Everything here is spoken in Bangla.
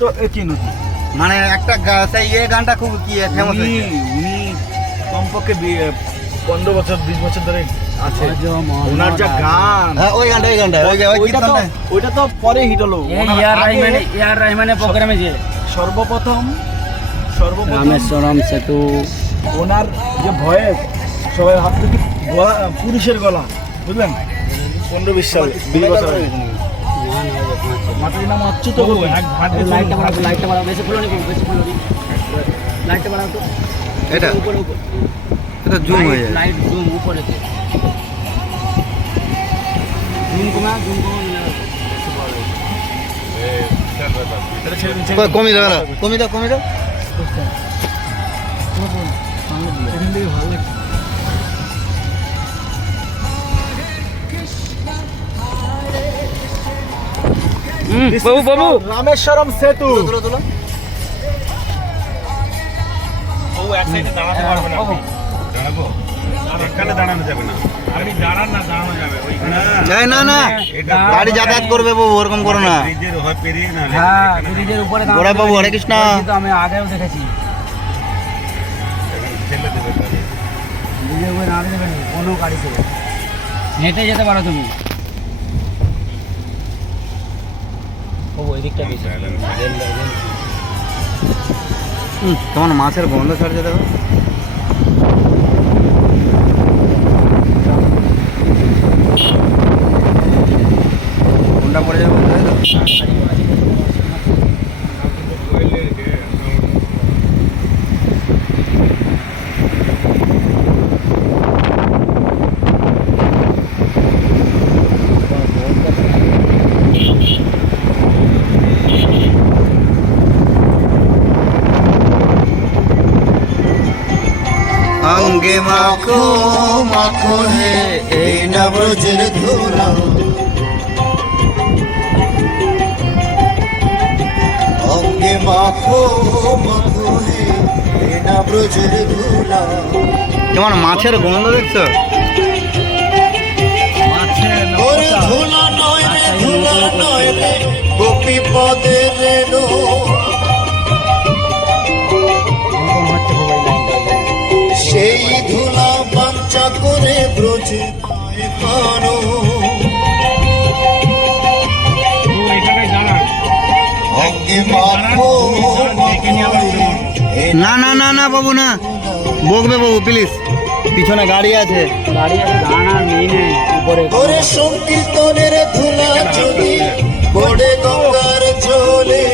তো একই নদী। মানে একটা সেই গানটা খুব কি ফেমাস উনি কমপক্ষে 15 বছর 20 বছর ধরে আছে। ওনার যা গান, হ্যাঁ ওই গানটা ওইটা তো পরে হিট হলো। ইয়ার রহমানের প্রোগ্রামে যে সর্বপ্রথম রামেশ্বরম সেতু ওনার যে ভয়েস, সবাই ভাবতো কি গলা, পুরুষের গলা, বুঝলেন? 15-20 সাল, 20 বছর আগে। মাতার নাম অচ্যুত গগৈ। লাইটটা বাড়াও, বেশি ফুলো নি, লাইটটা বাড়াও তো। এটা উপরে এটা জুম হয়ে যায়। লাইট জুম উপরে তো জুম কমা কমি দাও কমি দাও কমি দাও। ভালো লাগছে। বাবু বাবু রামেশ্বরম সেতু। তুলো তুলো। ও এক সাইডে দাঁড়াতে পারবে না। দাঁড়াবো? এখানে দাঁড়ানো যাবে না। আপনি দাঁড়ান না, দাঁড়ানো যাবে ওইখানে। না না গাড়ি যাতায়াত করবে বাবু, ওরকম করো না। ব্রিজের হয় পেরিয়ে না। হ্যাঁ ব্রিজের উপরে গোড়া বাবু, হরে কৃষ্ণ। তো আমি আগেও দেখেছি ঠেলে দেবে গাড়ি। ব্রিজের উপরে না দেবেন কোনো গাড়িতে, হেঁটে যেতে পারো তুমি। ও ওই দিকটা বেশি কেমন মাছের গন্ধ ছাড়ছে দেখো। কোনটা পড়ে যাবে তাই তো? अंगे माखो माखो है ए नवरजर धूला, अंगे माखो माखो है ए नवरजर धूला। কেমন মাছের গন্ধ দেখছো? ওরে ধুলা নয় রে, ধুলা নয় রে, গোপী পদের রেণু, সেই ধুলা বাঞ্চা করে ব্রজে পায় কানো। অঙ্গে মাখো না না না না বাবু না, বকবে বাবু প্লিজ, পিছনে গাড়ি আছে। গাড়ি আছে, দাঁড়া নেই নেই উপরে। ওরে সংকীর্তনের ধুলা যদি পড়ে গঙ্গার জলে,